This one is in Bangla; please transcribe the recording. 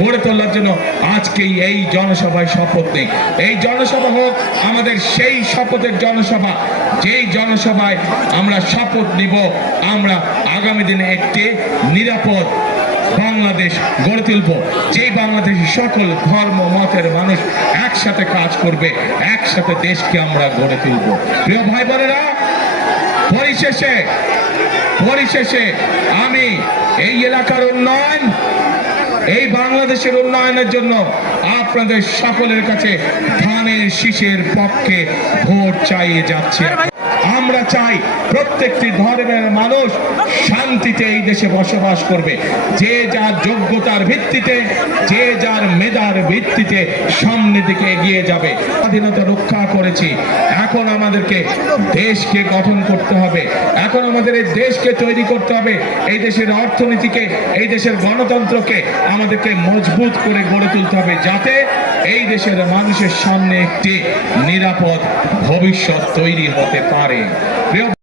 গড়ে তোলার জন্য আজকেই এই জনসভায় শপথ নেই। এই জনসভা হোক আমাদের সেই শপথের জনসভা, যেই জনসভায় আমরা শপথ নিব আমরা আগামী দিনে একটি নিরাপদ বাংলাদেশ গড়ে তুলব, যে বাংলাদেশের সকল ধর্ম মতের মানুষ একসাথে কাজ করবে, একসাথে দেশকে আমরা গড়ে তুলব। প্রিয় ভাই বোনেরা, পরিশেষে আমি এই এলাকার উন্নয়ন, এই বাংলাদেশের উন্নয়নের জন্য আপনাদের সকলের কাছে ধানের শীষের পক্ষে ভোট চাইয়ে যাচ্ছে। আমরা চাই প্রত্যেকটি ধর্মের মানুষ শান্তিতে এই দেশে বসবাস করবে, যে যার যোগ্যতার ভিত্তিতে, যে যার মেধার ভিত্তিতে সামনের দিকে এগিয়ে যাবে। স্বাধীনতা রক্ষা করেছি, এখন আমাদেরকে দেশকে গঠন করতে হবে, এখন আমাদের এই দেশকে তৈরি করতে হবে, এই দেশের অর্থনীতিকে, এই দেশের গণতন্ত্রকে আমাদেরকে মজবুত করে গড়ে তুলতে হবে, যাতে এই দেশের মানুষের সামনে একটি নিরাপদ ভবিষ্যৎ তৈরি হতে পারে।